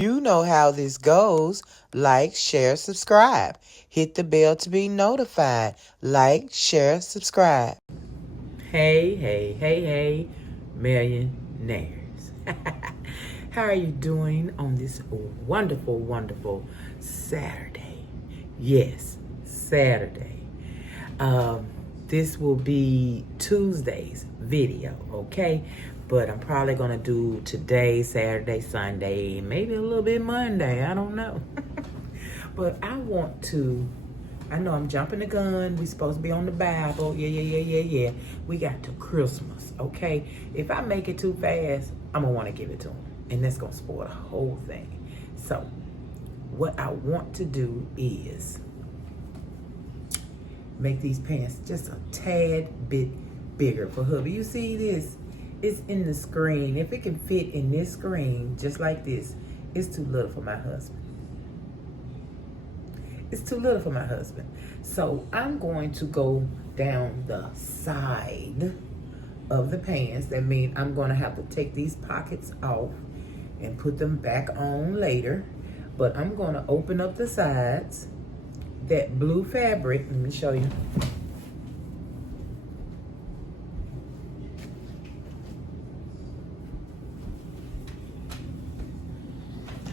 You know how this goes. Like, share, subscribe. Hit the bell to be notified. Like, share, subscribe. Hey, hey, hey, hey, millionaires. How are you doing on this wonderful, wonderful Saturday? Yes, Saturday. This will be Tuesday's video, okay? But I'm probably gonna do today, Saturday, Sunday, maybe a little bit Monday. I don't know. But I know I'm jumping the gun. We supposed to be on the Bible. Yeah. We got to Christmas, okay? If I make it too fast, I'm gonna want to give it to him, and that's gonna spoil the whole thing. So, what I want to do is make these pants just a tad bit bigger for hubby. You see this? It's in the screen. If it can fit in this screen, just like this, it's too little for my husband. It's too little for my husband. So I'm going to go down the side of the pants. That means I'm going to have to take these pockets off and put them back on later. But I'm going to open up the sides. That blue fabric, let me show you.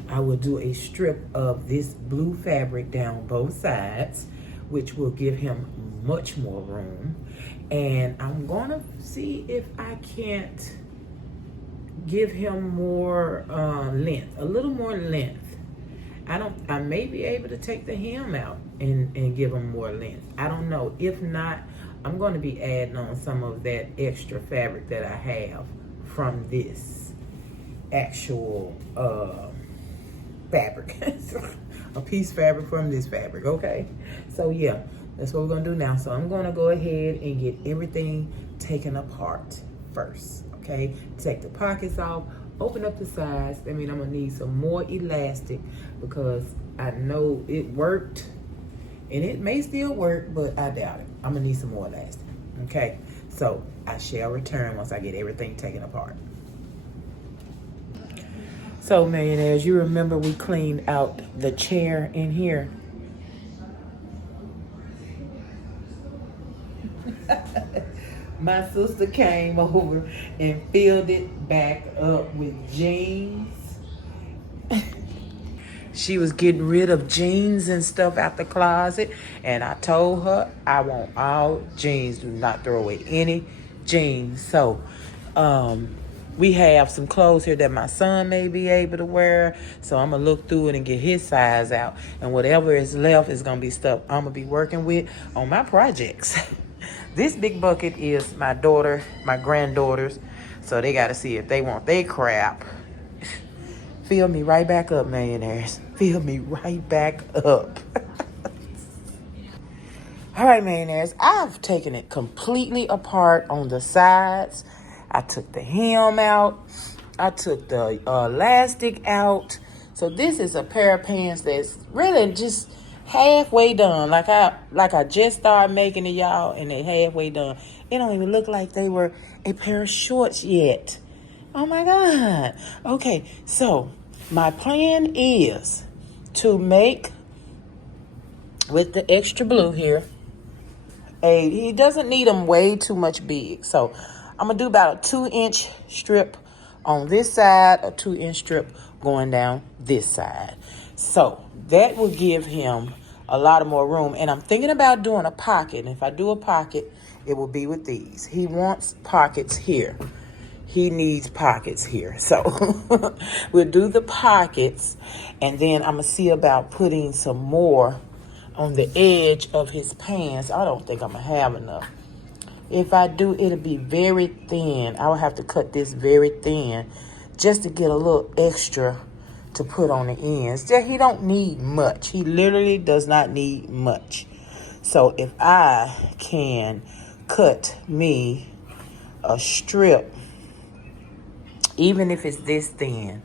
I will do a strip of this blue fabric down both sides, which will give him much more room. And I'm gonna see if I can't give him more length, a little more length. I may be able to take the hem out and give him more length. I don't know. If not, I'm going to be adding on some of that extra fabric that I have from this actual fabric. A piece fabric from this fabric, okay? So yeah, that's what we're going to do now. So I'm going to go ahead and get everything taken apart first, okay? Take the pockets off. Open up the sides. I mean, I'm gonna need some more elastic because I know it worked and it may still work, but I doubt it. I'm gonna need some more elastic, okay? So I shall return once I get everything taken apart. So millionaires, you remember we cleaned out the chair in here? My sister came over and filled it back up with jeans. She was getting rid of jeans and stuff out the closet. And I told her, I want all jeans. Do not throw away any jeans. So, we have some clothes here that my son may be able to wear. So I'm going to look through it and get his size out. And whatever is left is going to be stuff I'm going to be working with on my projects. This big bucket is my daughter, my granddaughters. So they got to see if they want their crap. Fill me right back up, millionaires. Fill me right back up. All right, millionaires. I've taken it completely apart on the sides. I took the hem out. I took the elastic out. So this is a pair of pants that's really just halfway done. Like I just started making it, y'all, and they halfway done. It don't even look like they were a pair of shorts yet. Oh my God. Okay, so my plan is to make, with the extra blue here, he doesn't need them way too much big. So I'm gonna do about a 2-inch strip on this side, a 2-inch strip going down this side. So that will give him a lot of more room. And I'm thinking about doing a pocket. And if I do a pocket, it will be with these. He wants pockets here. He needs pockets here. So we'll do the pockets. And then I'm going to see about putting some more on the edge of his pants. I don't think I'm going to have enough. If I do, it'll be very thin. I will have to cut this very thin just to get a little extra to put on the ends. He don't need much. He literally does not need much. So if I can cut me a strip, even if it's this thin,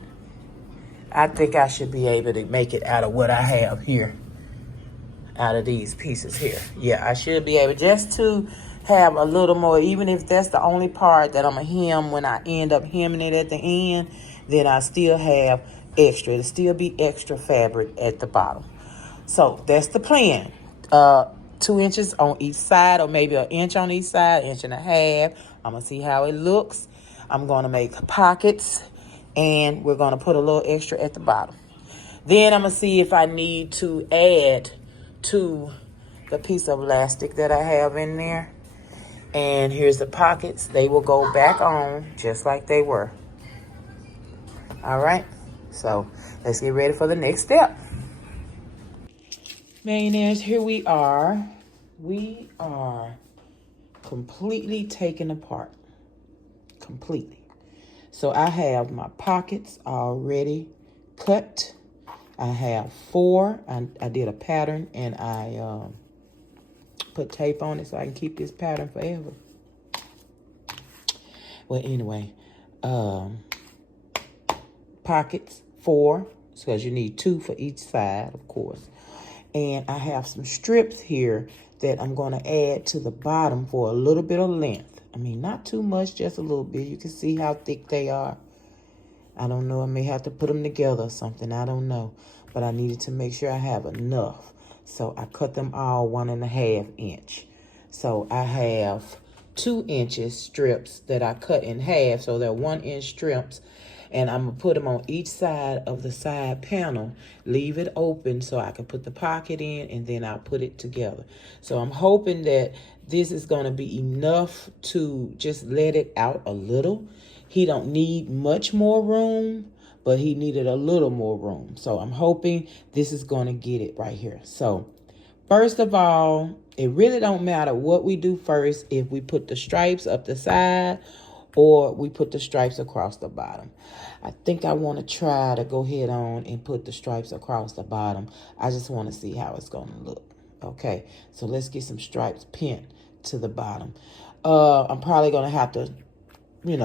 I think I should be able to make it out of what I have here, out of these pieces here. Yeah, I should be able just to have a little more, even if that's the only part that I'm going to hem when I end up hemming it at the end, then I still have extra. It'll still be extra fabric at the bottom. So that's the plan. 2 inches on each side, or maybe an inch on each side, inch and a half. I'm gonna see how it looks. I'm gonna make pockets, and we're gonna put a little extra at the bottom. Then I'm gonna see if I need to add to the piece of elastic that I have in there. And here's the pockets. They will go back on just like they were. All right, so let's get ready for the next step. Millionaires, here we are. We are completely taken apart. Completely. So I have my pockets already cut. I have 4. I did a pattern, and I put tape on it so I can keep this pattern forever. Well, anyway, pockets 4, because you need 2 for each side, of course. And I have some strips here that I'm going to add to the bottom for a little bit of length. I mean, not too much, just a little bit. You can see how thick they are. I don't know. I may have to put them together or something. I don't know. But I needed to make sure I have enough. So I cut them all 1.5 inch. So I have 2 inches strips that I cut in half. So they're 1 inch strips. And I'm going to put them on each side of the side panel. Leave it open so I can put the pocket in, and then I'll put it together. So I'm hoping that this is going to be enough to just let it out a little. He don't need much more room, but he needed a little more room. So I'm hoping this is going to get it right here. So first of all, it really don't matter what we do first, if we put the stripes up the side or we put the stripes across the bottom. I think I want to try to go ahead on and put the stripes across the bottom. I just want to see how it's going to look. Okay, so let's get some stripes pinned to the bottom. I'm probably going to have to,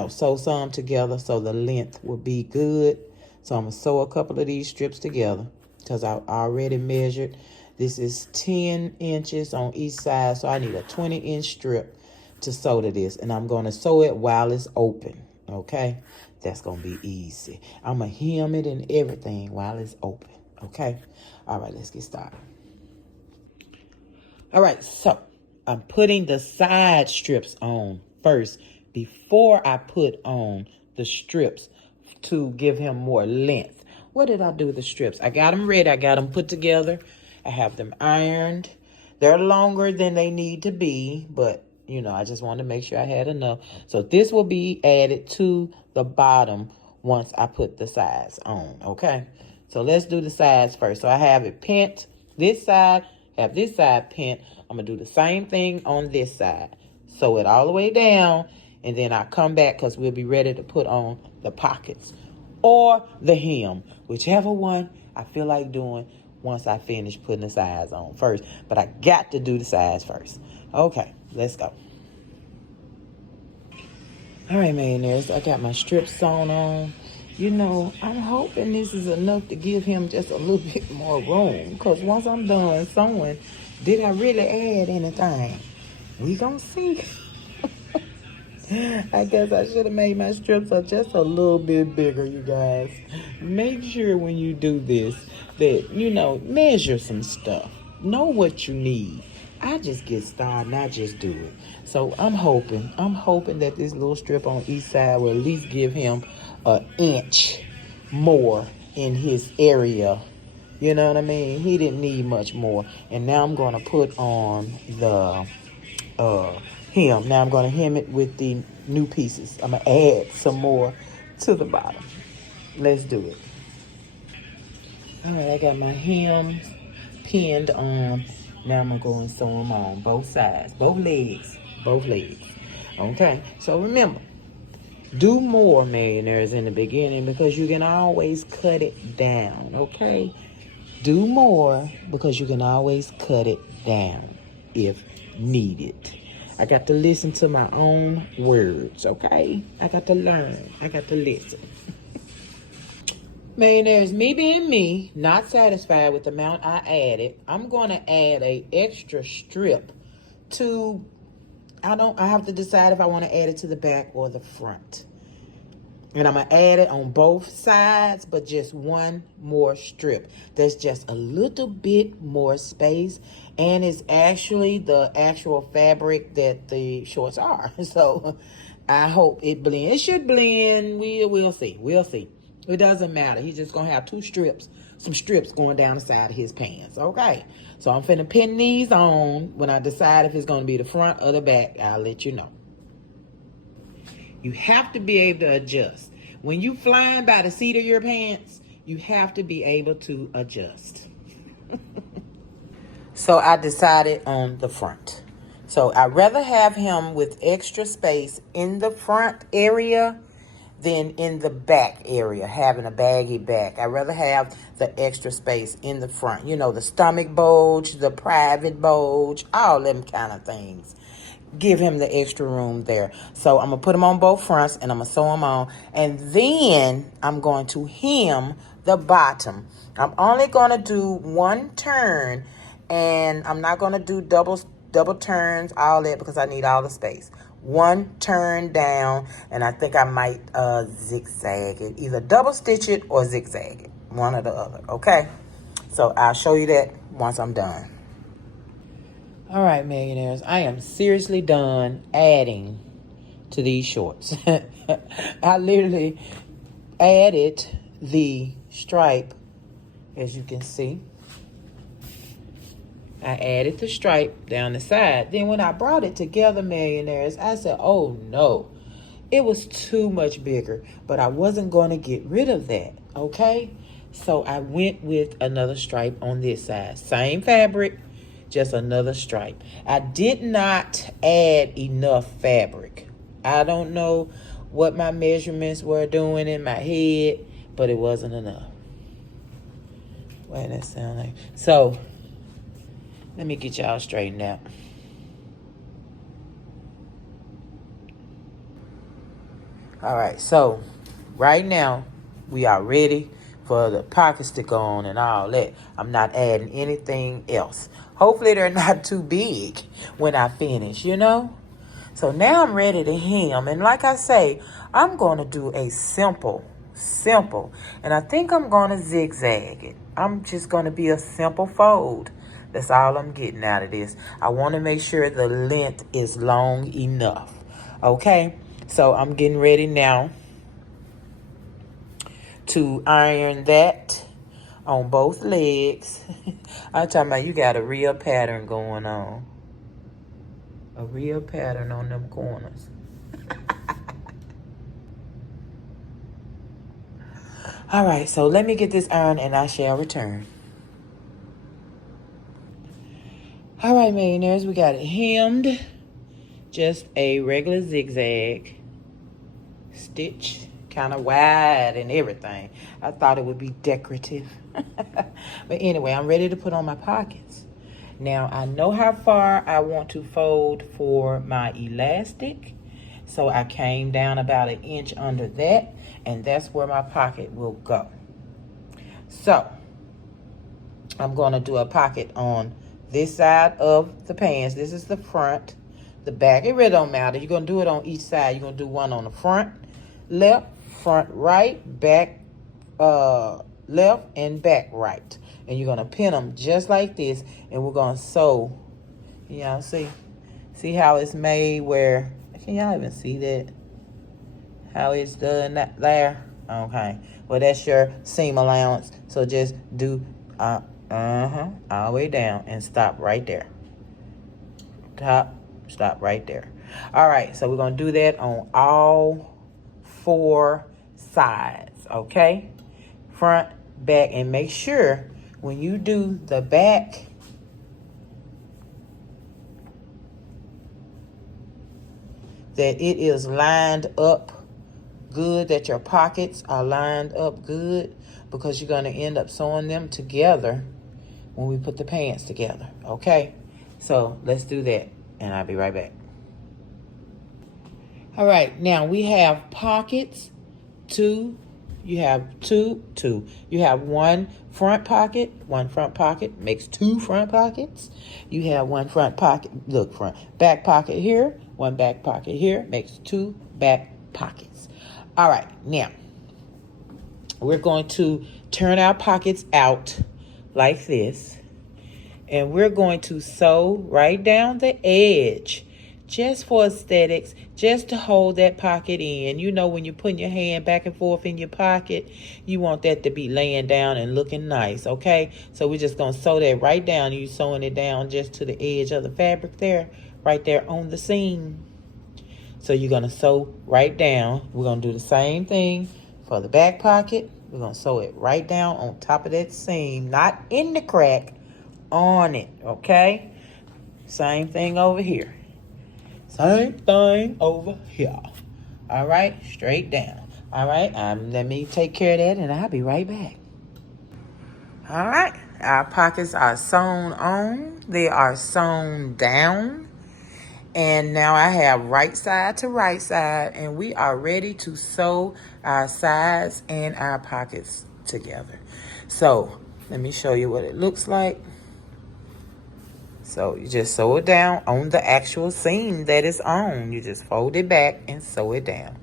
sew some together so the length will be good. So I'm going to sew a couple of these strips together because I already measured. This is 10 inches on each side, so I need a 20-inch strip to sew to this. And I'm going to sew it while it's open, okay? That's going to be easy. I'm going to hem it and everything while it's open, okay? All right, let's get started. All right, so I'm putting the side strips on first before I put on the strips to give him more length. What did I do with the strips? I got them ready. I got them put together. I have them ironed. They're longer than they need to be, but, I just wanted to make sure I had enough. So this will be added to the bottom once I put the sides on, okay? So let's do the sides first. So I have it pinned this side, have this side pinned. I'm going to do the same thing on this side. Sew it all the way down, and then I'll come back because we'll be ready to put on the pockets or the hem, whichever one I feel like doing once I finish putting the sides on first. But I got to do the sides first. Okay, let's go. All right, millionaires, I got my strips sewn on. I'm hoping this is enough to give him just a little bit more room. Because once I'm done sewing, did I really add anything? We gonna see. I guess I should have made my strips up just a little bit bigger, you guys. Make sure when you do this that, measure some stuff. Know what you need. I just get started and I just do it. So I'm hoping that this little strip on each side will at least give him an inch more in his area. You know what I mean? He didn't need much more. And now I'm going to put on the hem. Now I'm going to hem it with the new pieces. I'm going to add some more to the bottom. Let's do it. All right, I got my hems pinned on. Now I'm going to go and sew them on both sides, both legs. Okay, so remember, do more, millionaires, in the beginning because you can always cut it down, okay? Do more because you can always cut it down if needed. I got to listen to my own words, okay? I got to learn. I got to listen. Millionaires, me being me, not satisfied with the amount I added, I'm going to add a extra strip to, I have to decide if I want to add it to the back or the front. And I'm going to add it on both sides, but just one more strip. There's just a little bit more space, and it's actually the actual fabric that the shorts are. So I hope it blends. It should blend. We'll see. We'll see. It doesn't matter. He's just going to have two strips, some strips going down the side of his pants. Okay. So I'm finna pin these on. When I decide if it's going to be the front or the back, I'll let you know. You have to be able to adjust. When you flying by the seat of your pants, you have to be able to adjust. So I decided on the front. So I'd rather have him with extra space in the front area than in the back area, having a baggy back. I'd rather have the extra space in the front. You know, the stomach bulge, the private bulge, all them kind of things. Give him the extra room there. So I'm going to put them on both fronts, and I'm going to sew them on. And then I'm going to hem the bottom. I'm only going to do one turn, and I'm not going to do double turns, all that, because I need all the space. One turn down, and I think I might zigzag it. Either double stitch it or zigzag it. One or the other, okay? So I'll show you that once I'm done. All right, millionaires, I am seriously done adding to these shorts. I literally added the stripe, as you can see. I added the stripe down the side. Then when I brought it together, millionaires, I said, oh no, it was too much bigger, but I wasn't going to get rid of that, okay? So I went with another stripe on this side. Same fabric, just another stripe. I did not add enough fabric. I don't know what my measurements were doing in my head, but it wasn't enough. What does that sound like? So let me get y'all straightened out. All right, so right now we are ready for the pockets to go on and all that. I'm not adding anything else. Hopefully they're not too big when I finish, you know? So now I'm ready to hem. And like I say, I'm going to do a simple. And I think I'm going to zigzag it. I'm just going to be a simple fold. That's all I'm getting out of this. I want to make sure the length is long enough. Okay? So I'm getting ready now to iron that on both legs. I'm talking about you got a real pattern going on. A real pattern on them corners. All right, so let me get this iron and I shall return. All right, millionaires, we got it hemmed. Just a regular zigzag stitch, kind of wide and everything. I thought it would be decorative. But anyway, I'm ready to put on my pockets. Now, I know how far I want to fold for my elastic. So I came down about 1 inch under that, and that's where my pocket will go. So I'm going to do a pocket on this side of the pants. This is the front. The back, it really don't matter. You're going to do it on each side. You're going to do one on the front, left, front right, back left, and back right. And you're going to pin them just like this, and we're going to sew. Y'all see how it's made where, can y'all even see that? How it's done that there? Okay. Well, that's your seam allowance. So just do all the way down and stop right there. Stop right there. All right, so we're going to do that on all 4 sides, okay? Front, back, and make sure when you do the back, that it is lined up good, that your pockets are lined up good, because you're going to end up sewing them together when we put the pants together, okay? So let's do that, and I'll be right back. All right, now we have pockets, 2. You have two. You have one front pocket makes 2 front pockets. You have one front pocket, back pocket here, one back pocket here, makes 2 back pockets. All right, now we're going to turn our pockets out like this. And we're going to sew right down the edge just for aesthetics, just to hold that pocket in. You know, when you're putting your hand back and forth in your pocket, you want that to be laying down and looking nice, okay? So we're just going to sew that right down. You're sewing it down just to the edge of the fabric there, right there on the seam. So you're going to sew right down. We're going to do the same thing for the back pocket. We're going to sew it right down on top of that seam, not in the crack, on it, okay? Same thing over here. Same thing over here. All right, straight down. All right, let me take care of that and I'll be right back. All right, our pockets are sewn on. They are sewn down. And now I have right side to right side, and we are ready to sew our sides and our pockets together. So let me show you what it looks like. So you just sew it down on the actual seam that it's on. You just fold it back and sew it down.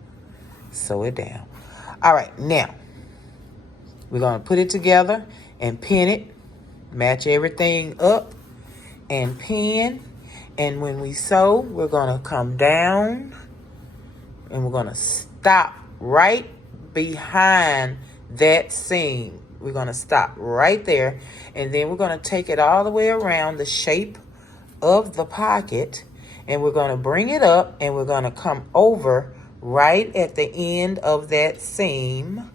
Sew it down. All right, now we're going to put it together and pin it. Match everything up and pin. And when we sew, we're going to come down and we're going to stop right behind that seam. We're going to stop right there, and then we're going to take it all the way around the shape of the pocket, and we're going to bring it up, and we're going to come over right at the end of that seam,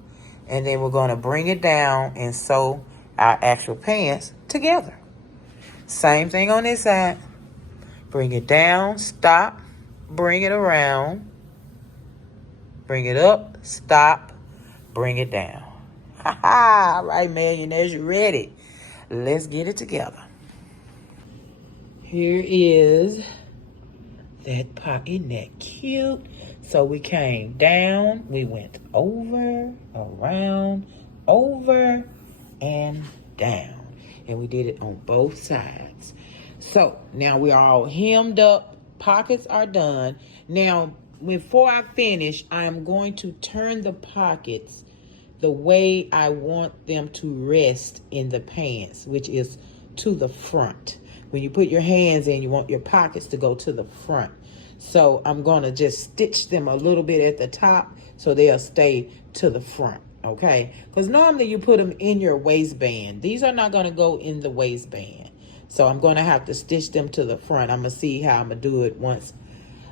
and then we're going to bring it down and sew our actual pants together. Same thing on this side. Bring it down, stop, bring it around, bring it up, stop, bring it down. Ha ha! All right, millionaires, you ready? Let's get it together. Here is that pocket. Isn't that cute? So we came down, we went over, around, over, and down. And we did it on both sides. So now we're all hemmed up. Pockets are done. Now, before I finish, I'm going to turn the pockets the way I want them to rest in the pants, which is to the front. When you put your hands in, you want your pockets to go to the front. So I'm going to just stitch them a little bit at the top so they'll stay to the front, okay? Because normally you put them in your waistband. These are not going to go in the waistband. So I'm going to have to stitch them to the front. I'm going to see how I'm going to do it once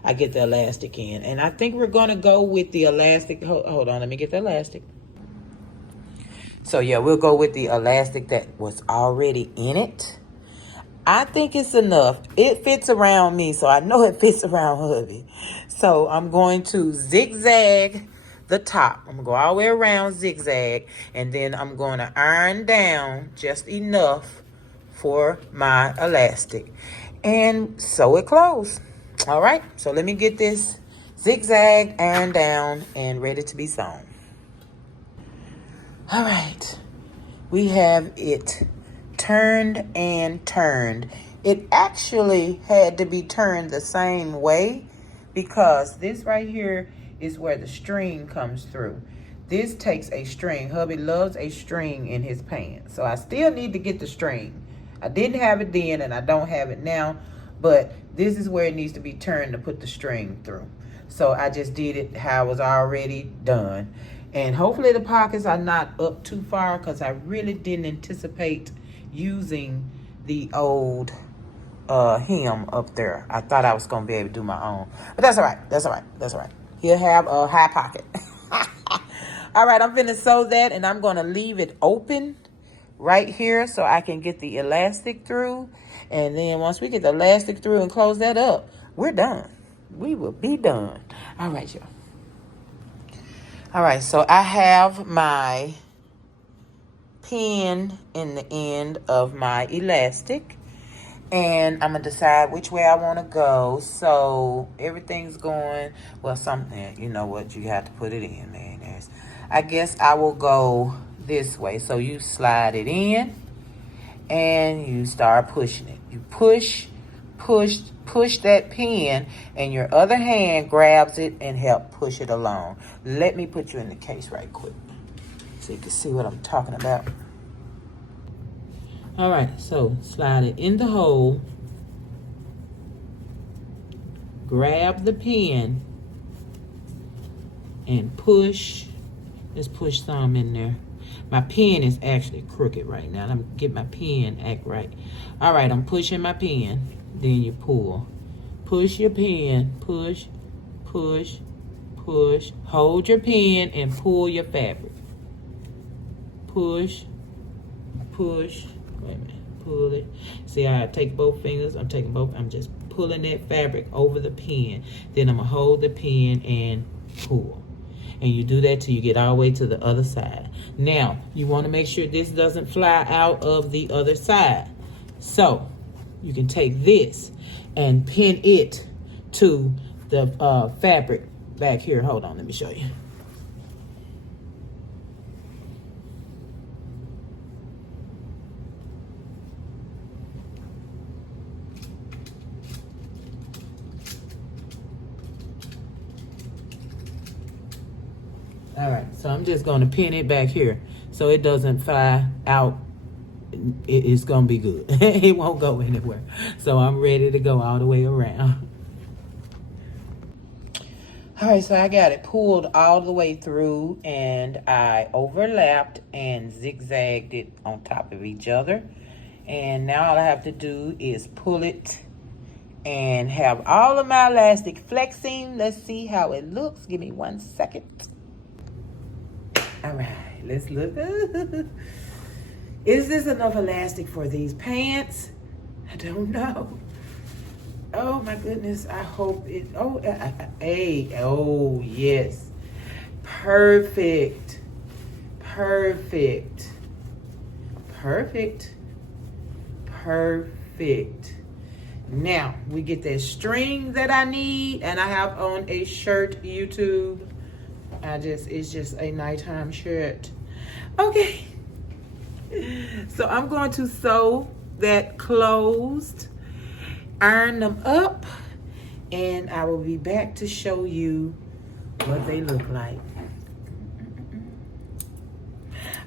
I get the elastic in. And I think we're going to go with the elastic. Hold on, let me get the elastic. So yeah, we'll go with the elastic that was already in it. I think it's enough. It fits around me, so I know it fits around hubby. So I'm going to zigzag the top. I'm going to go all the way around, zigzag, and then I'm going to iron down just enough for my elastic and sew it closed. All right, so let me get this zigzag ironed down and ready to be sewn. All right, we have it turned and turned. It actually had to be turned the same way because this right here is where the string comes through. This takes a string. Hubby loves a string in his pants. So I still need to get the string. I didn't have it then and I don't have it now, but this is where it needs to be turned to put the string through. So I just did it how it was already done. And hopefully the pockets are not up too far because I really didn't anticipate using the old hem up there. I thought I was going to be able to do my own. But that's all right. That's all right. That's all right. He'll have a high pocket. All right, I'm finna sew that, and I'm going to leave it open right here so I can get the elastic through. And then once we get the elastic through and close that up, we're done. We will be done. All right, y'all. All right, so I have my pin in the end of my elastic, and I'm gonna decide which way I want to go. So everything's going well. Something, you know what, you have to put it in, man. I guess I will go this way. So you slide it in and you start pushing it. You push, push that pin, and your other hand grabs it and help push it along. Let me put you in the case right quick so you can see what I'm talking about. All right, so slide it in the hole, grab the pin, and push. Let's push some in there. My pen is actually crooked right now. I'm get my pen act right. All right, I'm pushing my pen. Then you pull. Push your pen. Push, push, push. Hold your pen and pull your fabric. Push, push. Wait a minute. Pull it. See how I take both fingers? I'm taking both. I'm just pulling that fabric over the pen. Then I'm going to hold the pen and pull. And you do that till you get all the way to the other side. Now, you want to make sure this doesn't fly out of the other side. So, you can take this and pin it to the fabric back here. Hold on, let me show you. All right, so I'm just going to pin it back here so it doesn't fly out. It's going to be good. It won't go anywhere. So I'm ready to go all the way around. All right, so I got it pulled all the way through, and I overlapped and zigzagged it on top of each other. And now all I have to do is pull it and have all of my elastic flexing. Let's see how it looks. Give me 1 second. All right, let's look. Is this enough elastic for these pants? I don't know. Oh my goodness, I hope it, oh yes. Perfect, perfect, perfect, perfect. Now, we get that string that I need, and I have on a shirt, YouTube. It's just a nighttime shirt. Okay. So I'm going to sew that closed, iron them up, and I will be back to show you what they look like.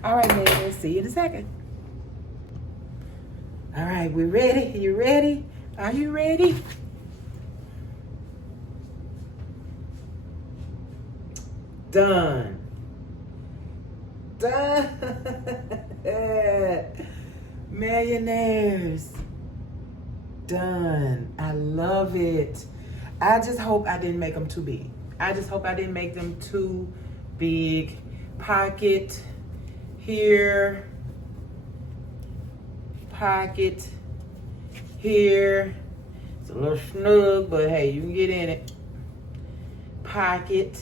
All right, ladies, see you in a second. All right, we ready? You ready? Are you ready? Done. Done. Millionaires. Done. I love it. I just hope I didn't make them too big. I just hope I didn't make them too big. Pocket here. Pocket here. It's a little snug, but hey, you can get in it. Pocket.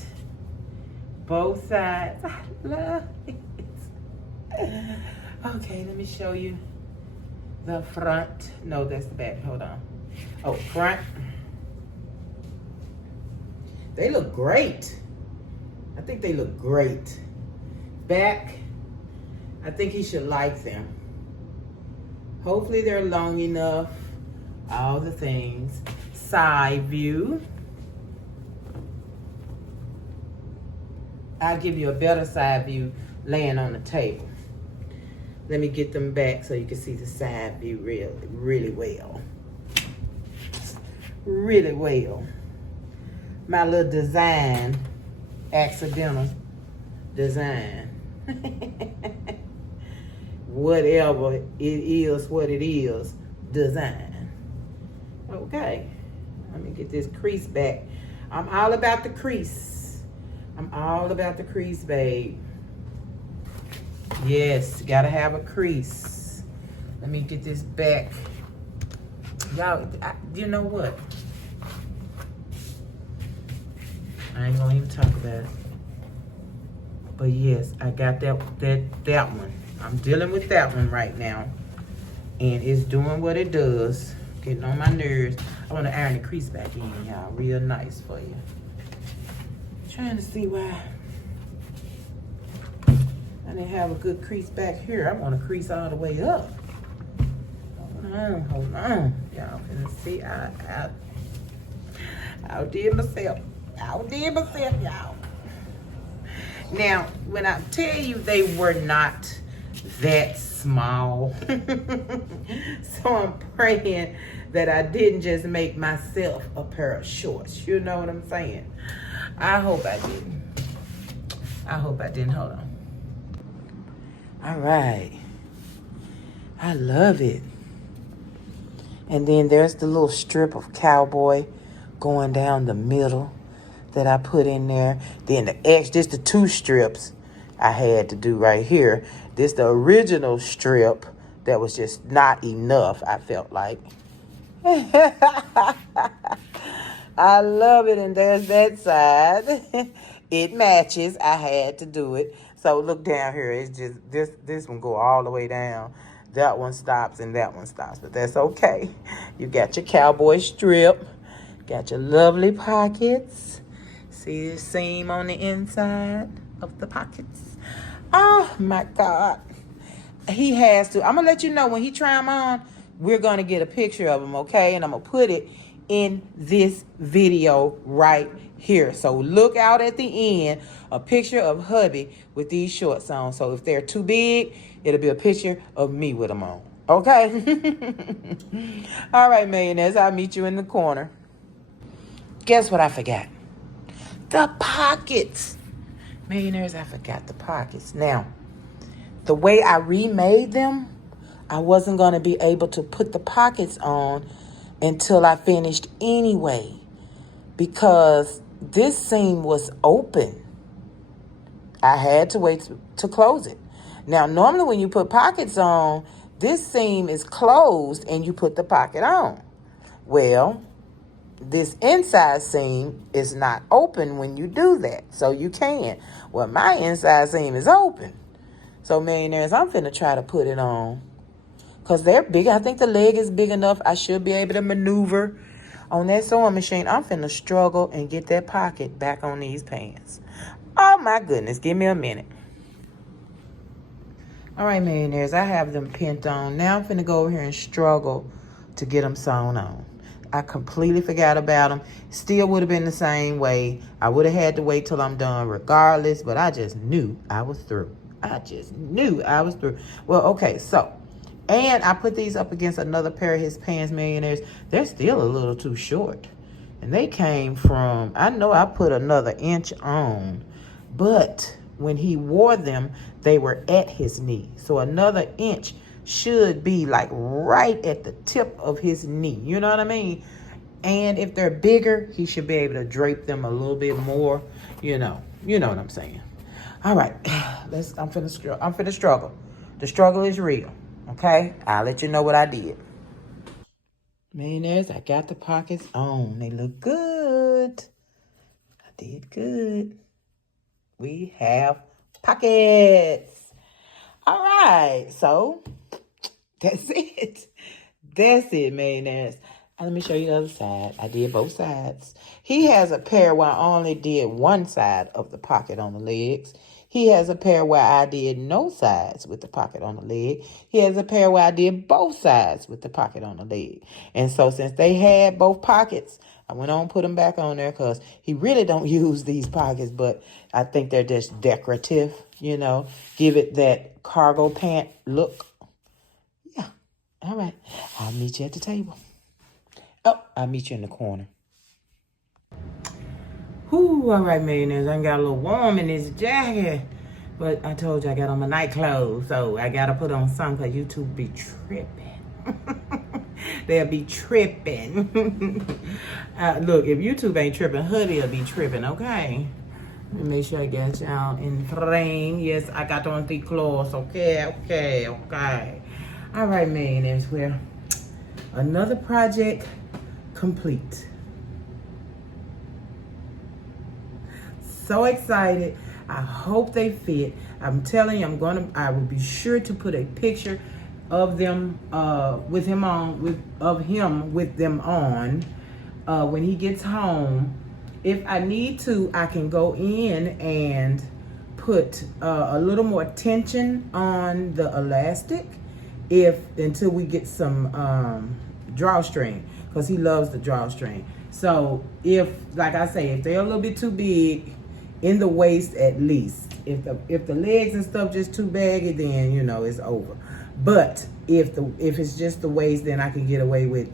Both sides. I love it. Okay, let me show you the front. No, that's the back. Hold on. Oh, front. They look great. I think they look great. Back. I think he should like them. Hopefully they're long enough. All the things. Side view. I'll give you a better side view laying on the table. Let me get them back so you can see the side view really well. Really well. My little design, accidental design. Whatever it is, what it is, design. Okay, let me get this crease back. I'm all about the crease. I'm all about the crease, babe. Yes, gotta have a crease. Let me get this back. Y'all, you know what? I ain't gonna even talk about it. But yes, I got that one. I'm dealing with that one right now. And it's doing what it does. Getting on my nerves. I wanna iron the crease back in, y'all. Real nice for you. Trying to see why I didn't have a good crease back here. I want to crease all the way up. Hold Hold on. Y'all finna see. I outdid myself. Outdid myself, y'all. Now, when I tell you they were not that small, so I'm praying that I didn't just make myself a pair of shorts. You know what I'm saying? I hope I didn't. I hope I didn't. Hold on. All right. I love it. And then there's the little strip of Cowboy going down the middle that I put in there. Then the X, this the two strips I had to do right here. This the original strip that was just not enough, I felt like. I love it. And there's that side. It matches. I had to do it. So look down here. It's just this one go all the way down. That one stops and that one stops. But that's okay. You got your Cowboy strip. Got your lovely pockets. See the seam on the inside of the pockets. Oh my God. He has to. I'm going to let you know when he try them on, we're going to get a picture of him, okay? And I'm going to put it in this video right here. So look out at the end, a picture of hubby with these shorts on. So if they're too big, it'll be a picture of me with them on, okay? All right, millionaires, I'll meet you in the corner. Guess what I forgot? The pockets. Millionaires, I forgot the pockets. Now, the way I remade them, I wasn't going to be able to put the pockets on until I finished anyway, because this seam was open. I had to wait to close it. Now, normally when you put pockets on, this seam is closed and you put the pocket on. Well, this inside seam is not open when you do that, so you can. Well, my inside seam is open. So, millionaires, I'm finna try to put it on because they're big. I think the leg is big enough. I should be able to maneuver on that sewing machine. I'm finna struggle and get that pocket back on these pants. Oh, my goodness. Give me a minute. All right, millionaires, I have them pinned on. Now I'm finna go over here and struggle to get them sewn on. I completely forgot about them. Still would have been the same way. I would have had to wait till I'm done regardless, but I just knew I was through. I just knew I was through. Well, okay, so, and I put these up against another pair of his pants, millionaires. They're still a little too short. And they came from, I know I put another inch on, but when he wore them, they were at his knee. So another inch should be like right at the tip of his knee. You know what I mean? And if they're bigger, he should be able to drape them a little bit more. You know what I'm saying. All right, I'm finna struggle. The struggle is real, okay? I'll let you know what I did. Millionaires, I got the pockets on. They look good. I did good. We have pockets. All right, so that's it. That's it, millionaires. Let me show you the other side. I did both sides. He has a pair where I only did one side of the pocket on the legs. He has a pair where I did no sides with the pocket on the leg. He has a pair where I did both sides with the pocket on the leg. And so since they had both pockets, I went on and put them back on there because he really don't use these pockets, but I think they're just decorative, give it that cargo pant look. Yeah. All right. I'll meet you at the table. Oh, I'll meet you in the corner. Whew, all right, millionaires. I got a little warm in this jacket. But I told you I got on my night clothes. So I got to put on some because YouTube be tripping. They'll be tripping. Look, if YouTube ain't tripping, Hoodie will be tripping, okay? Let me make sure I got y'all in frame. Yes, I got on the clothes. Okay. All right, millionaires. Well, another project complete. So excited. I hope they fit. I'm telling you, I will be sure to put a picture of them with them on when he gets home. If I need to, I can go in and put a little more tension on the elastic until we get some drawstring, because he loves the drawstring. So if, like I say, if they're a little bit too big in the waist, at least. If the legs and stuff just too baggy, then it's over. But if it's just the waist, then I can get away with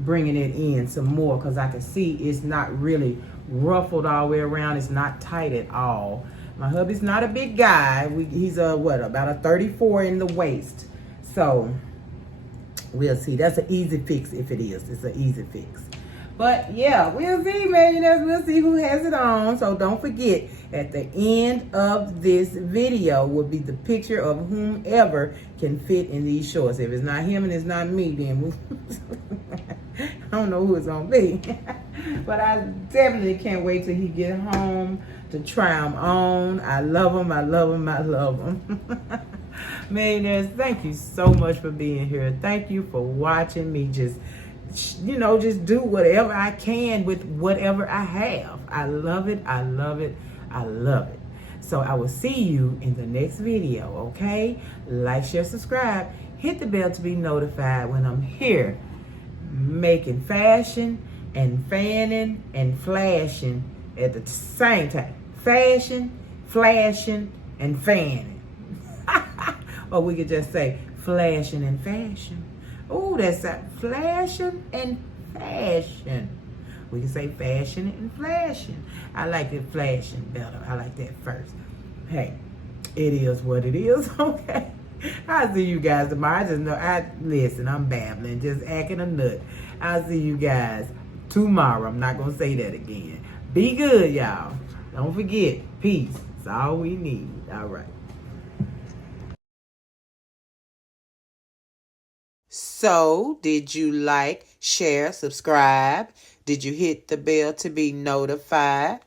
bringing it in some more, because I can see it's not really ruffled all the way around. It's not tight at all. My hubby's not a big guy. He's about a 34 in the waist. So we'll see. That's an easy fix if it is. It's an easy fix. But yeah, we'll see, millionaires. We'll see who has it on. So don't forget, at the end of this video will be the picture of whomever can fit in these shorts. If it's not him and it's not me, then I don't know who it's gonna be. But I definitely can't wait till he get home to try them on. I love them. I love them. I love them. Millionaires, thank you so much for being here. Thank you for watching me just do whatever I can with whatever I have. I love it. I love it. I love it. So I will see you in the next video, okay? Like, share, subscribe. Hit the bell to be notified when I'm here making fashion and fanning and flashing at the same time. Fashion, flashing, and fanning. Or we could just say flashing and fashion. Oh, that's that, flashing and fashion. We can say fashion and flashing. I like it flashing better. I like that first. Hey, it is what it is, okay? I'll see you guys tomorrow. I just know, listen, I'm babbling, just acting a nut. I'll see you guys tomorrow. I'm not going to say that again. Be good, y'all. Don't forget, peace. It's all we need. All right. So, did you like, share, subscribe? Did you hit the bell to be notified?